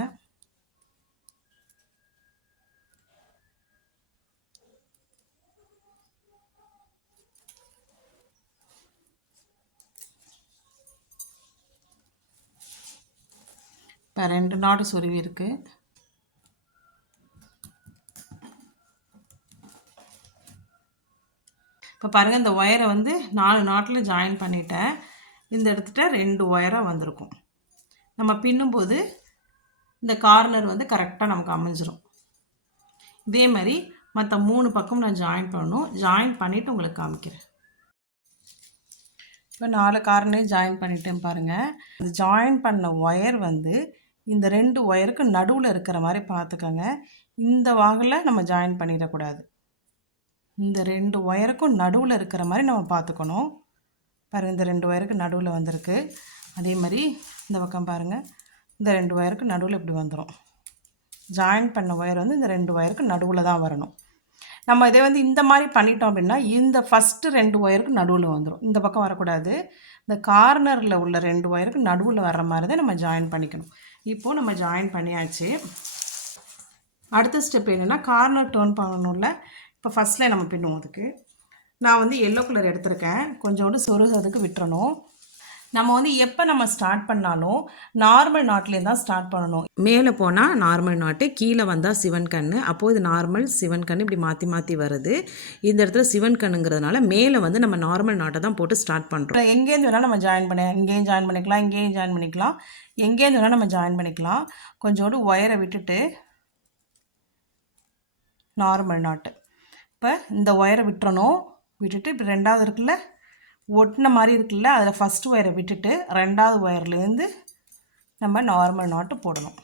இப்போ 2 நாட்டு சொருவி இருக்குது. இப்போ பாருங்கள், இந்த ஒயரை வந்து 4 நாட்டில் ஜாயின் பண்ணிட்டேன். இந்த இடத்துல 2 ஒயராக வந்திருக்கும். நம்ம பின்னும்போது இந்த கார்னர் வந்து கரெக்டாக நமக்கு அமைஞ்சிரும். இதே மாதிரி மற்ற 3 பக்கம் நான் ஜாயின் பண்ணணும். ஜாயின் பண்ணிவிட்டு உங்களுக்கு காமிக்கிறேன். இப்போ 4 கார்னரையும் ஜாயின் பண்ணிட்டேன் பாருங்கள். இந்த ஜாயின் பண்ண ஒயர் வந்து இந்த 2 ஒயருக்கு நடுவில் இருக்கிற மாதிரி பார்த்துக்கோங்க. இந்த வாகில் நம்ம ஜாயின் பண்ணிடக்கூடாது. இந்த 2 ஒயருக்கும் நடுவில் இருக்கிற மாதிரி நம்ம பார்த்துக்கணும். பாருங்கள், இந்த 2 ஒயருக்கு நடுவில் வந்திருக்கு. அதே மாதிரி இந்த பக்கம் பாருங்கள், இந்த 2 ஒயருக்கு நடுவில் இப்படி வந்துடும். ஜாயின் பண்ண ஒயர் வந்து இந்த 2 ஒயருக்கு நடுவில் தான் வரணும். நம்ம இதை வந்து இந்த மாதிரி பண்ணிட்டோம் அப்படின்னா இந்த ஃபஸ்ட்டு 2 ஒயருக்கு நடுவில் வந்துடும். இந்த பக்கம் வரக்கூடாது. இந்த கார்னரில் உள்ள 2 ஒயருக்கு நடுவில் வர்ற மாதிரி தான் நம்ம ஜாயின் பண்ணிக்கணும். இப்போது நம்ம ஜாயின் பண்ணியாச்சு. அடுத்த ஸ்டெப் என்னென்னா, கார்னர் டர்ன் பண்ணணும்ல. இப்போ ஃபஸ்ட்டில் நம்ம பின்னுவோம். அதுக்கு நான் வந்து எல்லோ கலர் எடுத்திருக்கேன். கொஞ்சோண்டு சொருகிறதுக்கு விட்டுறணும். நம்ம வந்து எப்போ நம்ம ஸ்டார்ட் பண்ணாலும் நார்மல் நாட்லேருந்து தான் ஸ்டார்ட் பண்ணணும். மேலே போனால் நார்மல் நாட்டு, கீழே வந்தால் சிவன் கண்ணு. அப்போது இது நார்மல் சிவன் கண்ணு இப்படி மாற்றி மாற்றி வருது. இந்த இடத்துல சிவன் கண்ணுங்கிறதுனால மேலே வந்து நம்ம நார்மல் நாட்டை தான் போட்டு ஸ்டார்ட் பண்ணுறோம். எங்கேருந்து வேணால் நம்ம ஜாயின் இங்கேயும் ஜாயின் பண்ணிக்கலாம், இங்கேயும் ஜாயின் பண்ணிக்கலாம், எங்கேருந்து வேணால் நம்ம ஜாயின் பண்ணிக்கலாம். கொஞ்சோண்டு ஒயரை விட்டுட்டு நார்மல் நாட்டு. இப்போ இந்த ஒயரை விட்டுறணும். விட்டுட்டு இப்போ ரெண்டாவது இருக்குல்ல, ஒட்டின மாதிரி இருக்குல்ல, அதில் ஃபஸ்ட்டு ஒயரை விட்டுட்டு ரெண்டாவது ஒயர்லேருந்து நம்ம நார்மல் நாட்டு போடணும்.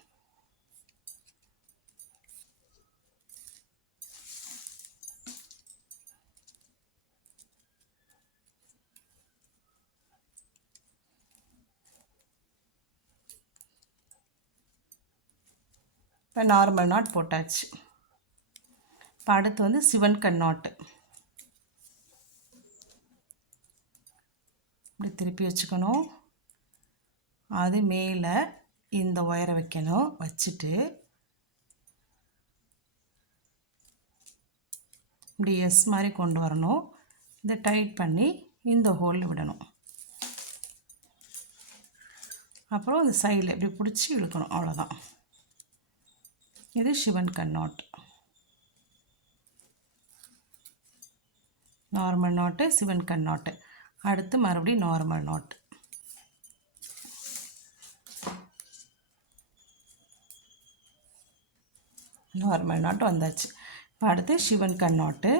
இப்போ நார்மல் நாட் போட்டாச்சு. இப்போ அடுத்து வந்து சிவன் கண் நாட்டு. இப்படி திருப்பி வச்சுக்கணும். அது மேலே இந்த ஒயரை வைக்கணும். வச்சுட்டு இப்படி எஸ் மாதிரி கொண்டு வரணும். இதை டைட் பண்ணி இந்த ஹோலில் விடணும். அப்புறம் இந்த சைடில் இப்படி பிடிச்சி இழுக்கணும். அவ்வளோதான். இது சிவன் கண் நாட். நார்மல் நாட்டு, சிவன் கண் நாட்டு. அடுத்து மறுபடியும் நார்மல் நாட். நார்மல் நாட்டு வந்தாச்சு. இப்போ அடுத்து சிவன் கண் நாட்டு.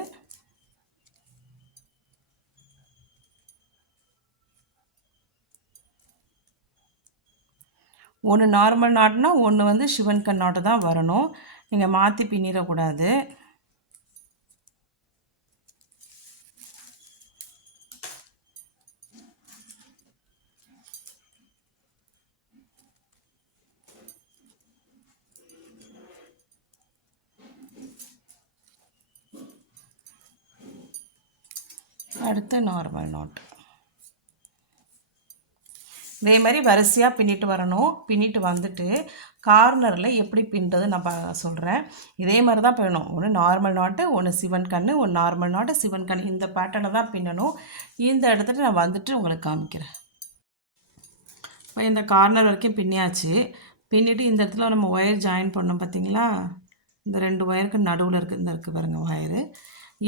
ஒன்று நார்மல் நாட்னா ஒன்று வந்து சிவன் கண் நாட்டு தான் வரணும். நீங்கள் மாற்றி பின்னிடக்கூடாது. அடுத்து நார்மல் நாட். இதே மாதிரி வரிசையாக பின்னிட்டு வரணும். பின்னிட்டு வந்துட்டு கார்னரில் எப்படி பின்னுறது நான் சொல்கிறேன். இதே மாதிரி தான் பின்னணும். ஒன்று நார்மல் நாட்டு, ஒன்று சிவன் கண், ஒன்று நார்மல் நாட்டு, சிவன் கண். இந்த பேட்டர்னை தான் பின்னணும். இந்த இடத்துல நான் வந்துட்டு உங்களுக்கு காமிக்கிறேன். இப்போ இந்த கார்னர் வரைக்கும் பின்னியாச்சு. பின்னிட்டு இந்த இடத்துல நம்ம ஒயர் ஜாயின் பண்ணோம் பார்த்தீங்களா? இந்த ரெண்டு ஒயருக்கு நடுவில் இருக்குது. இந்த இருக்குது பாருங்கள் ஒயரு.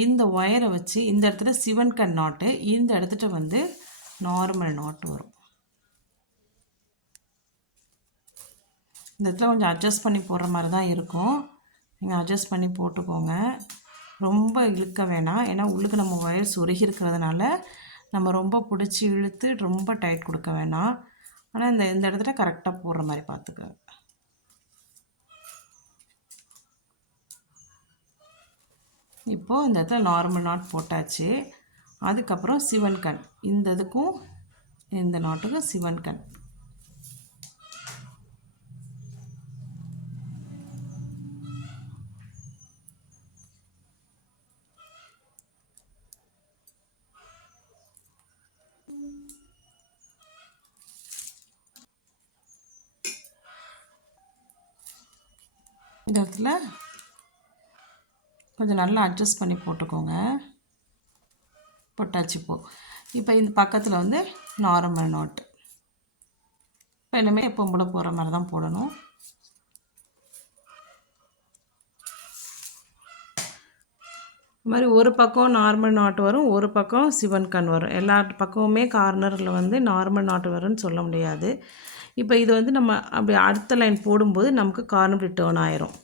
இந்த ஒயரை வச்சு இந்த இடத்துல சிவன் கண் நாட்டு, இந்த இடத்துல வந்து நார்மல் நாட்டு வரும். இந்த இடத்துல கொஞ்சம் அட்ஜஸ்ட் பண்ணி போடுற மாதிரி தான் இருக்கும். நீங்கள் அட்ஜஸ்ட் பண்ணி போட்டுக்கோங்க. ரொம்ப இழுக்க வேணாம். ஏன்னா உள்ளுக்கு நம்ம ஒயர் சொருகி இருக்கிறதுனால நம்ம ரொம்ப பிடிச்சி இழுத்து ரொம்ப டைட் கொடுக்க வேணாம். ஆனால் இந்த இடத்துல கரெக்டாக போடுற மாதிரி பார்த்துக்க. இப்போது இந்த இடத்துல நார்மல் நாட் போட்டாச்சு. அதுக்கப்புறம் சிவன் கண். இந்த இதுக்கும் இந்த நாட்டுக்கும் சிவன் கண். இந்த இடத்துல கொஞ்சம் நல்லா அட்ஜஸ்ட் பண்ணி போட்டுக்கோங்க. போட்டாச்சு. இப்போ இந்த பக்கத்தில் வந்து நார்மல் நாட். இப்போ இனிமேல் எப்பவும் கூட போகிற மாதிரி தான் போடணும். இது மாதிரி ஒரு பக்கம் நார்மல் நாட் வரும், ஒரு பக்கம் சிவன் கண் வரும். எல்லா பக்கமுமே கார்னரில் வந்து நார்மல் நாட் வரும்னு சொல்ல முடியாது. இப்போ இது வந்து நம்ம அப்படி அடுத்த லைன் போடும்போது நமக்கு கார்னர் ரிட்டர்ன் ஆயிரும்.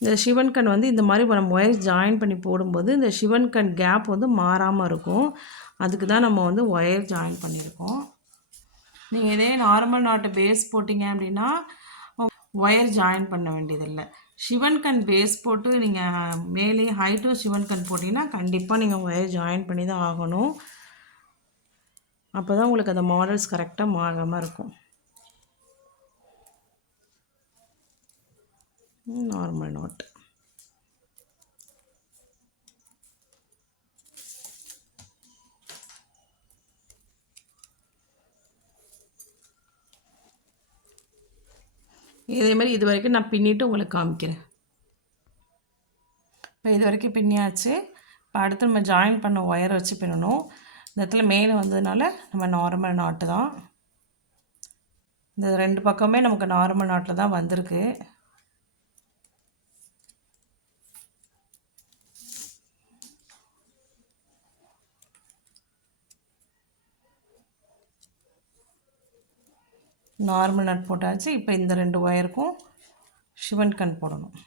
இந்த சிவன் கண் வந்து இந்த மாதிரி நம்ம ஒயர் ஜாயின் பண்ணி போடும்போது இந்த சிவன் கண் கேப் வந்து மாறாமல் இருக்கும். அதுக்கு தான் நம்ம வந்து ஒயர் ஜாயின் பண்ணியிருக்கோம். நீங்கள் இதே நார்மல் நாட்டு பேஸ் போட்டிங்க அப்படின்னா ஒயர் ஜாயின் பண்ண வேண்டியதில்லை. சிவன் கண் பேஸ் போட்டு நீங்கள் மேலே ஹைட்டும் சிவன் கண் போட்டிங்கன்னா கண்டிப்பாக நீங்கள் ஒயர் ஜாயின் பண்ணி தான் ஆகணும். அப்போ தான் உங்களுக்கு அந்த மாடல்ஸ் கரெக்டாக மாறாமல் இருக்கும். Normal not. இதே மாதிரி இது வரைக்கும் நான் பின்னிட்டு உங்களுக்கு காமிக்கிறேன். இப்போ இது வரைக்கும் பின்னியாச்சு. இப்போ அடுத்து நம்ம ஜாயின் பண்ண ஒயரை வச்சு பின்னணும். இந்த இடத்துல மேலே வந்ததுனால நம்ம நார்மல் நாட்டு தான். இந்த 2 பக்கமே நமக்கு நார்மல் நாட்டில் தான் வந்திருக்கு. நார்மல் நட் போட்டாச்சு. இப்போ இந்த 2 ஒயருக்கும் ஷிவன் கன் போடணும்.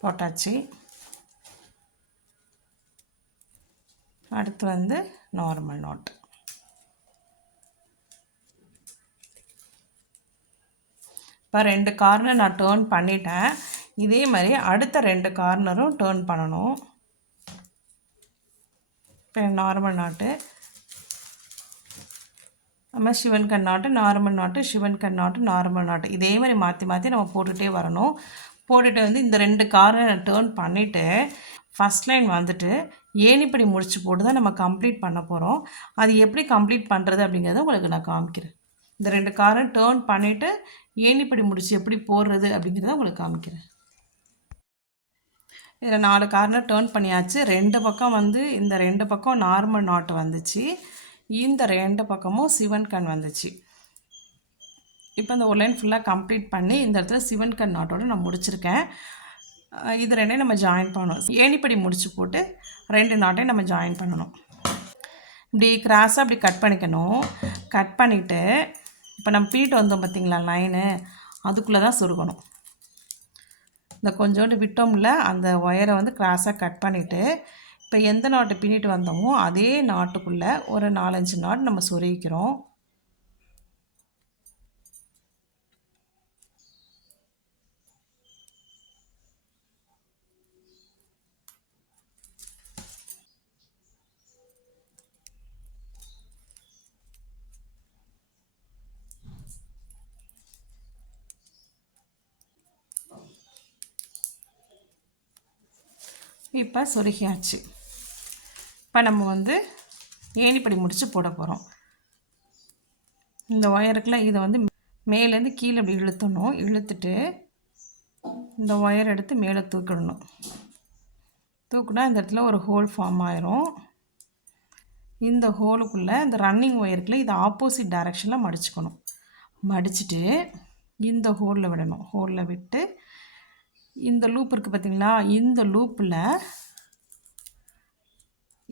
போட்டாச்சு. அடுத்து வந்து நார்மல் நாட். இப்போ 2 கார்னர் நான் டேர்ன் பண்ணிட்டேன். இதே மாதிரி அடுத்த 2 கார்னரும் டேர்ன் பண்ணணும். இப்போ நார்மல் நாட்டு, நம்ம ஷிவன் கன் நாட்டு, நார்மல் நாட்டு, ஷிவன் கன் நாட்டு, நார்மல் நாட்டு, இதே மாதிரி மாற்றி மாற்றி நம்ம போட்டுகிட்டே வரணும். போட்டுட்டு வந்து இந்த 2 கார்னர் டேர்ன் பண்ணிவிட்டு ஃபஸ்ட் லைன் வந்துட்டு ஏணிப்படி முடிச்சு போட்டு தான் நம்ம கம்ப்ளீட் பண்ண போகிறோம். அது எப்படி கம்ப்ளீட் பண்ணுறது அப்படிங்கிறத உங்களுக்கு நான் காமிக்கிறேன். இந்த 2 கார்னர் டேர்ன் பண்ணிவிட்டு ஏணிப்படி முடிச்சு எப்படி போடுறது அப்படிங்கிறத உங்களுக்கு காமிக்கிறேன். இதில் 4 கார்னர் டேர்ன் பண்ணியாச்சு. 2 பக்கம் வந்து இந்த 2 பக்கம் நார்மல் நாட்டு வந்துச்சு, இந்த 2 பக்கமும் சிவன் கன் வந்துச்சு. இப்போ இந்த ஒரு லைன் ஃபுல்லாக கம்ப்ளீட் பண்ணி இந்த இடத்துல சிவன் கன் நாட்டோடு நான் முடிச்சிருக்கேன். இது 2ஐயும் நம்ம ஜாயின் பண்ணணும். ஏணிப்படி முடிச்சு போட்டு 2 நாட்டையும் நம்ம ஜாயின் பண்ணணும். இப்படி கிராஸாக அப்படி கட் பண்ணிக்கணும். கட் பண்ணிவிட்டு இப்போ நம்ம பீட்டு வந்தோம் பார்த்திங்களா லைனு, அதுக்குள்ளே தான் சொருகணும். இந்த கொஞ்சோண்டு விட்டோம்ல அந்த ஒயரை வந்து கிராஸாக கட் பண்ணிவிட்டு இப்போ எந்த நாட்டு பின்னிட்டு வந்தோமோ அதே நாட்டுக்குள்ளே ஒரு 4-5 நாட் நம்ம சொருகிக்கிறோம். இப்போ சொருகியாச்சு. இப்போ நம்ம வந்து ஏணிப்படி முடிச்சு போட போகிறோம். இந்த ஒயருக்குள்ள இதை வந்து மேலேருந்து கீழே இப்படி இழுத்தணும். இழுத்துட்டு இந்த ஒயர் எடுத்து மேலே தூக்கிடணும். தூக்குனா இந்த இடத்துல ஒரு ஹோல் ஃபார்ம் ஆயிரும். இந்த ஹோலுக்குள்ளே இந்த ரன்னிங் ஒயருக்குள்ளே இதை ஆப்போசிட் டைரெக்ஷனில் மடிச்சுக்கணும். மடிச்சுட்டு இந்த ஹோலில் விடணும். ஹோலில் விட்டு இந்த லூப் இருக்குது பார்த்திங்களா, இந்த லூப்பில்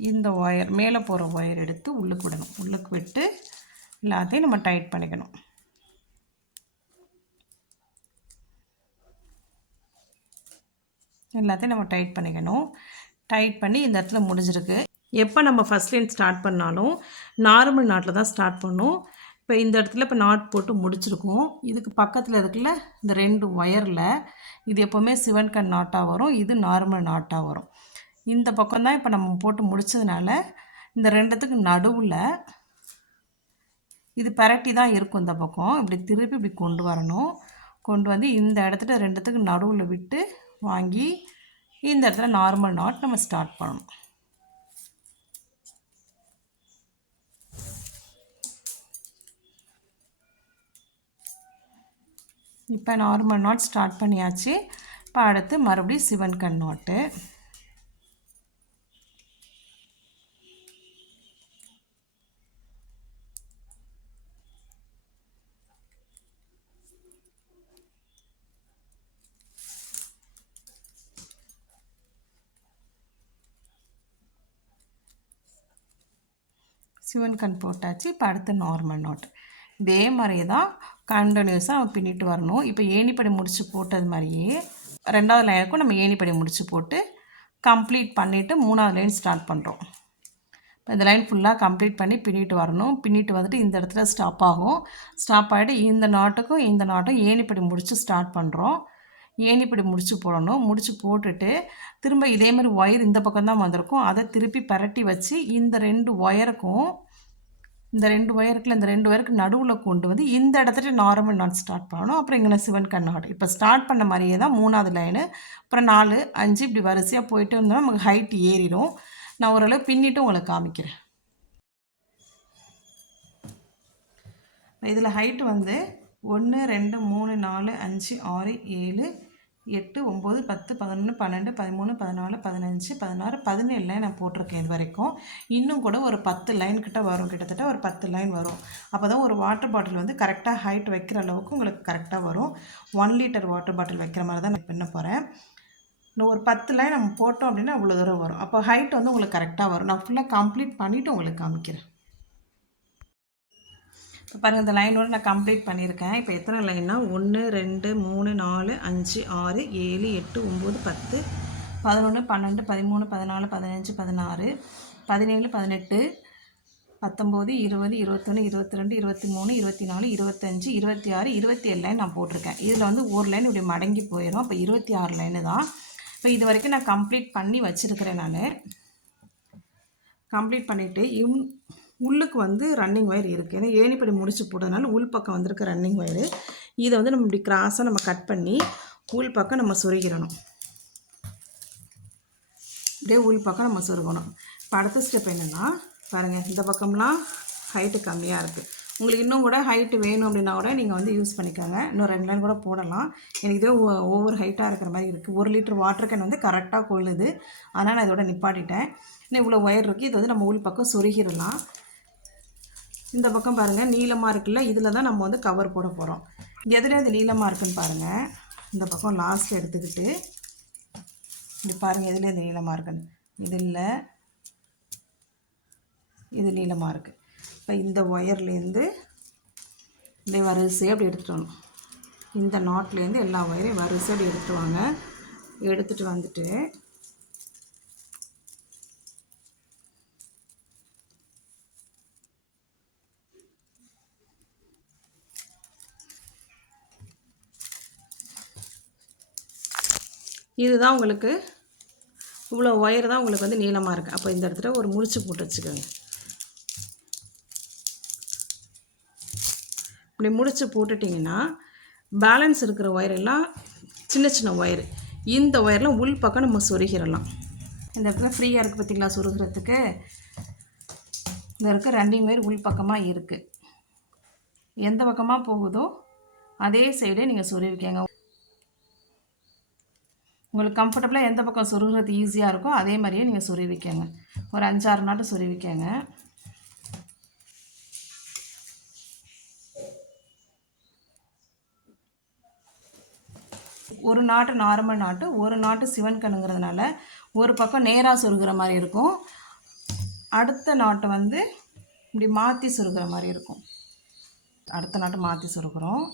இந்த ஒயர் மேலே போகிற ஒயர் எடுத்து உள்ளுக்கு விடணும். உள்ளுக்கு விட்டு எல்லாத்தையும் நம்ம டைட் பண்ணிக்கணும். எல்லாத்தையும் நம்ம டைட் பண்ணிக்கணும். டைட் பண்ணி இந்த இடத்துல முடிஞ்சிருக்கு. எப்போ நம்ம ஃபஸ்ட் லைன் ஸ்டார்ட் பண்ணாலும் நார்மல் நாட்டில் தான் ஸ்டார்ட் பண்ணணும். இப்போ இந்த இடத்துல இப்போ நாட் போட்டு முடிச்சிருக்கோம். இதுக்கு பக்கத்தில் இருக்குல்ல இந்த 2 ஒயரில் இது எப்போவுமே சிவன் கன் நாட்டாக வரும், இது நார்மல் நாட்டாக வரும். இந்த பக்கம்தான் இப்போ நம்ம போட்டு முடித்ததுனால இந்த 2த்துக்கு நடுவில் இது பரட்டி தான் இருக்கும். இந்த பக்கம் இப்படி திருப்பி இப்படி கொண்டு வரணும். கொண்டு வந்து இந்த இடத்துல 2த்துக்கு நடுவில் விட்டு வாங்கி இந்த இடத்துல நார்மல் நாட் நம்ம ஸ்டார்ட் பண்ணணும். இப்போ நார்மல் நாட் ஸ்டார்ட் பண்ணியாச்சு. இப்போ அடுத்து மறுபடியும் சிவன் கன் நாட்டு. சிவன் கன் போட்டாச்சு. இப்போ அடுத்து நார்மல் நாட். இதே மாதிரியே தான் கண்டினியூஸாக நம்ம பின்னிட்டு வரணும். இப்போ ஏணிப்படி முடிச்சு போட்டது மாதிரியே 2வது லைனுக்கும் நம்ம ஏணிப்படி முடிச்சு போட்டு கம்ப்ளீட் பண்ணிவிட்டு 3வது லைன் ஸ்டார்ட் பண்ணுறோம். இந்த லைன் ஃபுல்லாக கம்ப்ளீட் பண்ணி பின்னிட்டு வரணும். பின்னிட்டு வந்துட்டு இந்த இடத்துல ஸ்டாப் ஆகும். ஸ்டாப் ஆகிட்டு இந்த நாட்டுக்கும் இந்த நாட்டும் ஏணிப்படி முடித்து ஸ்டார்ட் பண்ணுறோம். ஏணிப்படி முடிச்சு போடணும். முடிச்சு போட்டுட்டு திரும்ப இதே மாதிரி ஒயர் இந்த பக்கம் தான் வந்திருக்கும். அதை திருப்பி பரட்டி வச்சு இந்த 2 ஒயருக்கும் இந்த 2 ஒயருக்குள்ள இந்த 2 ஒயருக்கு நடுவில் கொண்டு வந்து இந்த இடத்துல நார்மல் நாட் ஸ்டார்ட் பண்ணணும். அப்புறம் இங்கே சிவன் கன் நாட். இப்போ ஸ்டார்ட் பண்ண மாதிரியே தான் 3வது லைனு, அப்புறம் 4, 5 இப்படி வரிசையாக போயிட்டு இருந்தால் நமக்கு ஹைட் ஏறிடும். நான் ஓரளவு பின்னிட்டு உங்களுக்கு காமிக்கிறேன். இதில் ஹைட்டு வந்து 1 2 3 4 5 6 7 8 9 10 11 12 13 14 15 16 17 லைன் நான் போட்டிருக்கேன் இது வரைக்கும். இன்னும் கூட ஒரு 10 லைன் கிட்ட வரும், கிட்டத்தட்ட ஒரு 10 லைன் வரும். அப்போ தான் ஒரு வாட்டர் பாட்டில் வந்து கரெக்டாக ஹைட் வைக்கிற அளவுக்கு உங்களுக்கு கரெக்டாக வரும். 1 லிட்டர் வாட்டர் பாட்டில் வைக்கிற மாதிரி தான் நான் பண்ண போகிறேன். இன்னும் ஒரு 10 லைன் நம்ம போட்டோம் அப்படின்னா அவ்வளோ தூரம் வரும். அப்போ ஹைட் வந்து உங்களுக்கு கரெக்டாக வரும். நான் ஃபுல்லாக கம்ப்ளீட் பண்ணிவிட்டு உங்களுக்கு காமிக்கிறேன். இப்போ பாருங்கள், இந்த லைனோடு நான் கம்ப்ளீட் பண்ணியிருக்கேன். இப்போ எத்தனை லைன்னா 1 2 3 4 5 6 7 8 9 10 11 12 13 14 15 16 17 18 19 20 21 22 23 24 25 26 27 லைன் நான் போட்டிருக்கேன். இதில் வந்து ஒரு லைன் இப்படி மடங்கி போயிடும். அப்போ 26 லைனு தான். இப்போ இது வரைக்கும் நான் கம்ப்ளீட் பண்ணி வச்சுருக்கிறேன். நான் கம்ப்ளீட் பண்ணிவிட்டு உள்ளுக்கு வந்து ரன்னிங் ஒயர் இருக்குது. ஏன்னா ஏணிப்படி முடிச்சு போட்டதுனால உள் பக்கம் வந்திருக்க ரன்னிங் ஒயரு. இதை வந்து நம்ம இப்படி கிராஸாக நம்ம கட் பண்ணி உள் பக்கம் நம்ம சொருகிடணும். அப்படியே உள் பக்கம் நம்ம சொருகணும். இப்போ அடுத்த ஸ்டெப் என்னென்னா பாருங்கள், இந்த பக்கம்லாம் ஹைட்டு கம்மியாக இருக்குது. உங்களுக்கு இன்னும் கூட ஹைட்டு வேணும் அப்படின்னா கூட நீங்கள் வந்து யூஸ் பண்ணிக்கோங்க. இன்னும் 2 லைன் கூட போடலாம். எனக்கு இதே ஒவ்வொரு ஹைட்டாக இருக்கிற மாதிரி இருக்குது. 1 லிட்டர் வாட்டர் கேன் வந்து கரெக்டாக கொள்ளுது. அதனால் நான் இதோட நிப்பாட்டிட்டேன். இன்னும் இவ்வளோ ஒயர் இருக்குது. இது வந்து நம்ம உள் பக்கம் சொருகிடலாம். இந்த பக்கம் பாருங்கள், நீளமாக இருக்குல்ல, இதில் தான் நம்ம வந்து கவர் போட போகிறோம். எதில் இது நீளமாக இருக்குன்னு பாருங்கள். இந்த பக்கம் லாஸ்ட்டில் எடுத்துக்கிட்டு இப்படி பாருங்கள், எதில் இது நீளமாக இருக்குன்னு. இது இல்லை, இது நீளமாக இருக்குது. இப்போ இந்த ஒயர்லேருந்து இப்படி வரிசையாக அப்படி எடுத்துகிட்டு வரணும். இந்த நாட்லேருந்து எல்லா ஒயரையும் வரிசையாக அப்படி எடுத்துகிட்டு வாங்க. எடுத்துகிட்டு வந்துட்டு இதுதான் உங்களுக்கு இவ்வளோ ஒயர் தான் உங்களுக்கு வந்து நீளமாக இருக்குது. அப்போ இந்த இடத்துல ஒரு முடிச்சு போட்டு வச்சுக்கோங்க. இப்படி முடிச்சு போட்டுட்டிங்கன்னா பேலன்ஸ் இருக்கிற ஒயரெல்லாம் சின்ன சின்ன ஒயரு, இந்த ஒயர்லாம் உள் பக்கம் நம்ம சொருகிடலாம். இந்த இடத்துல ஃப்ரீயாக இருக்குது பார்த்திங்களா சொருகிறதுக்கு. இந்த இருக்க ரன்னிங் ஒயர் உள் பக்கமாக இருக்குது. எந்த பக்கமாக போகுதோ அதே சைடே நீங்கள் சொருவிக்கங்க. உங்களுக்கு கம்ஃபர்டபுளாக எந்த பக்கம் சொருகிறது ஈஸியாக இருக்கோ அதே மாதிரியே நீங்கள் சொருவிக்கங்க. ஒரு 5-6 நாட்டு சொருவிக்கங்க. ஒரு நாட்டு நார்மல் நாட்டு, ஒரு நாட்டு சிவன் கண்ணுங்கிறதுனால ஒரு பக்கம் நேராக சொருகிற மாதிரி இருக்கும். அடுத்த நாட்டை வந்து இப்படி மாற்றி சொருகிற மாதிரி இருக்கும். அடுத்த நாட்டு மாற்றி சொருகிறோம்.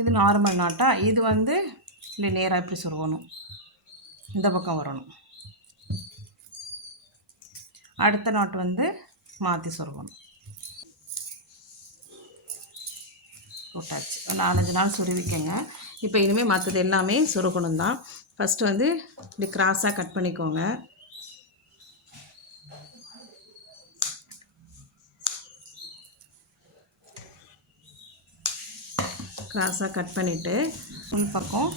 இது நார்மல் நாட்டா. இது வந்து இப்படி நேராக இப்படி சொருகணும், இந்த பக்கம் வரணும். அடுத்த நாட்டு வந்து மாற்றி சொருகணும். போட்டாச்சு. 4-5 நாள் சொருவிக்கங்க. இப்போ இனிமேல் மற்றது எல்லாமே சொருகணும் தான். ஃபஸ்ட்டு வந்து இப்படி கிராஸாக கட் பண்ணிக்கோங்க. கிராஸாக கட் பண்ணிவிட்டு உள் பக்கம்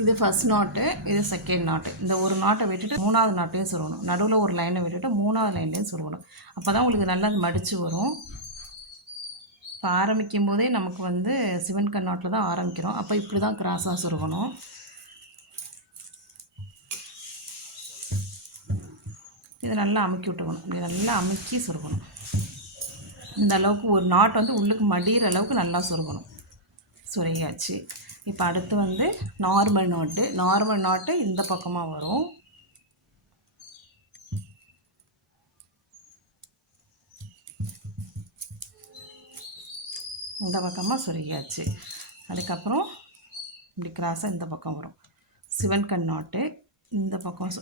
இது ஃபஸ்ட் நாட்டு, இது செகண்ட் நாட்டு. இந்த ஒரு நாட்டை விட்டுட்டு 3வது நாட்டையும் சொருகணும். நடுவில் ஒரு லைனை விட்டுட்டு 3வது லைன்லேயும் சொருகணும். அப்போ தான் உங்களுக்கு நல்லா மடித்து வரும். இப்போ ஆரம்பிக்கும் போதே நமக்கு வந்து சிவன் கண் நாட்டில் தான் ஆரம்பிக்கிறோம். அப்போ இப்படி தான் கிராஸாக சொருகணும். இதை நல்லா அமுக்கி விட்டுக்கணும். இப்படி நல்லா அமுக்கி சொருகணும். இந்த அளவுக்கு ஒரு நாட்டை வந்து உள்ளுக்கு மடிகிற அளவுக்கு நல்லா சொருகணும். சொருகியாச்சு. இப்போ அடுத்து வந்து நார்மல் நாட்டு. நார்மல் நாட்டு இந்த பக்கமாக வரும். இந்த பக்கமாக சொருகியாச்சு. அதுக்கப்புறம் இப்படி கிராஸாக இந்த பக்கம் வரும். சிவன் கண் நாட்டு இந்த பக்கம்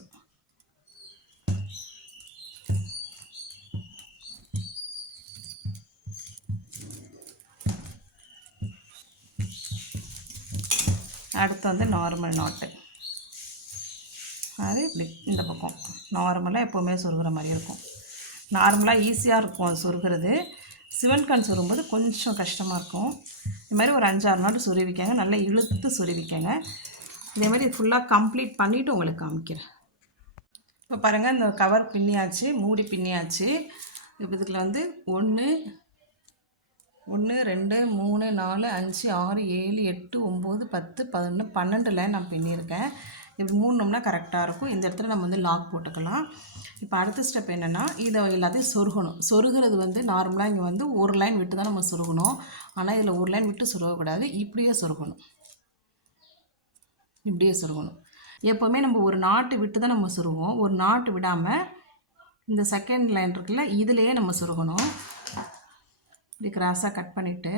அடுத்து வந்து நார்மல் நாட்டு. அது இப்படி இந்த பக்கம் நார்மலாக எப்போவுமே சொருகிற மாதிரி இருக்கும். நார்மலாக ஈஸியாக இருக்கும் அது சொருகிறது. சிவன் கண் சொருகும்போது கொஞ்சம் கஷ்டமாக இருக்கும். இது மாதிரி ஒரு 5-6 நாட்டு சொருவிக்கங்க. நல்லா இழுத்து சொருவிக்கங்க. இதே மாதிரி ஃபுல்லாக கம்ப்ளீட் பண்ணிவிட்டு உங்களுக்கு காமிக்கிறேன். இப்போ பாருங்கள், இந்த கவர் பின்னியாச்சு, மூடி பின்னியாச்சு. இப்போ இதில் வந்து 1 2 3 4 5 6 7 8 9 10 11 12 லைன் நான் பின்னியிருக்கேன். இப்படி மூணுனோம்னா கரெக்டாக இருக்கும். இந்த இடத்துல நம்ம வந்து லாக் போட்டுக்கலாம். இப்போ அடுத்த ஸ்டெப் என்னென்னா, இதை எல்லாத்தையும் சொருகணும். சொருகிறது வந்து நார்மலாக இங்கே வந்து ஒரு லைன் விட்டு தான் நம்ம சொருகணும். ஆனால் இதில் ஒரு லைன் விட்டு சொருகக்கூடாது, இப்படியே சொருகணும். இப்படியே சொருகணும். எப்போவுமே நம்ம ஒரு நாட்டு விட்டு தான் நம்ம சொருகுவோம். ஒரு நாட்டு விடாமல் இந்த செகண்ட் லைன் இருக்குல்ல, இதுலேயே நம்ம சொருகணும். இப்படி கிராஸாக கட் பண்ணிவிட்டு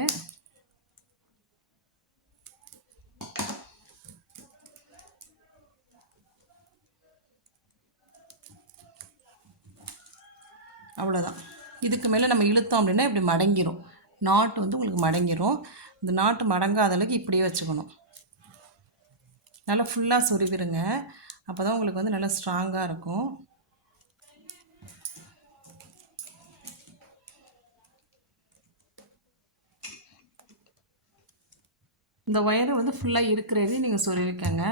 அவ்வளோதான். இதுக்கு மேலே நம்ம இழுத்தோம் அப்படின்னா இப்படி மடங்கிரும். நாட்டு வந்து உங்களுக்கு மடங்கிரும். இந்த நாட்டு மடங்காத அளவுக்கு இப்படியே வச்சுக்கணும். நல்லா ஃபுல்லாக சொருவிடுங்க. அப்போ தான் உங்களுக்கு வந்து நல்லா ஸ்ட்ராங்காக இருக்கும். இந்த ஒயரை வந்து ஃபுல்லாக இருக்கிறதையும் நீங்கள் சொருவிக்கங்க.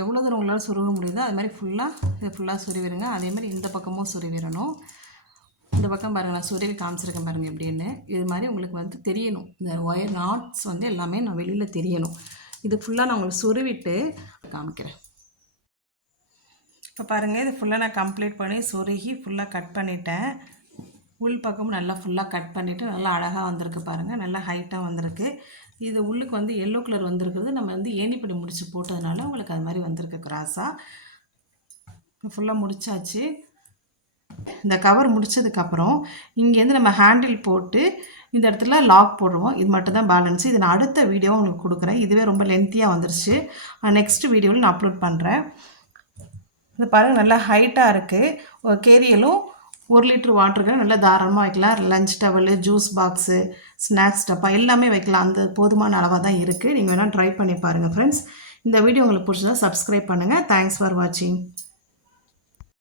எவ்வளோ தூரம் உங்களால் சொருக முடியுதோ அது மாதிரி ஃபுல்லாக சொருவிடுங்க. அதே மாதிரி இந்த பக்கமும் சொருவிடணும். இந்த பக்கம் பாருங்கள், நான் சொருவி காமிச்சிருக்கேன் பாருங்கள் எப்படின்னு. இது மாதிரி உங்களுக்கு வந்து தெரியணும். இந்த ஒயர் நாட்ஸ் வந்து எல்லாமே நான் வெளியில் தெரியணும். இது ஃபுல்லாக நான் உங்களுக்கு சொருவிட்டு காமிக்கிறேன். இப்போ பாருங்கள், இது ஃபுல்லாக நான் கம்ப்ளீட் பண்ணி சொருகி ஃபுல்லாக கட் பண்ணிட்டேன். உள் பக்கமும் நல்லா ஃபுல்லாக கட் பண்ணிவிட்டு நல்லா அழகாக வந்திருக்கு பாருங்கள். நல்லா ஹைட்டாக வந்திருக்கு. இது உள்ளுக்கு வந்து எல்லோ கலர் வந்திருக்குது. நம்ம வந்து ஏணிப்படி முடிச்சு போட்டதுனால உங்களுக்கு அது மாதிரி வந்திருக்கு கிராஸாக. ஃபுல்லாக முடிச்சாச்சு. இந்த கவர் முடித்ததுக்கப்புறம் இங்கேருந்து நம்ம ஹேண்டில் போட்டு இந்த இடத்துல லாக் போடுவோம். இது மட்டும் தான் பேலன்ஸு. இது நான் அடுத்த வீடியோ உங்களுக்கு கொடுக்குறேன். இதுவே ரொம்ப லென்த்தியாக வந்துருச்சு. நெக்ஸ்ட் வீடியோவில் நான் அப்லோட் பண்ணுறேன். இது பாருங்கள், நல்லா ஹைட்டாக இருக்குது. கேரியலும் 1 லிட்டர் வாட்டருக்கு நல்லா தாராளமாக வைக்கலாம். Lunch towel, juice box, snacks டப்பா எல்லாமே வைக்கலாம். அந்த போதுமான அளவாக தான் இருக்குது. நீங்கள் வேணால் ட்ரை பண்ணி பாருங்கள் ஃப்ரெண்ட்ஸ். இந்த வீடியோ உங்களுக்கு பிடிச்சதா சப்ஸ்கிரைப் பண்ணுங்கள். தேங்க்ஸ் ஃபார் வாட்சிங்.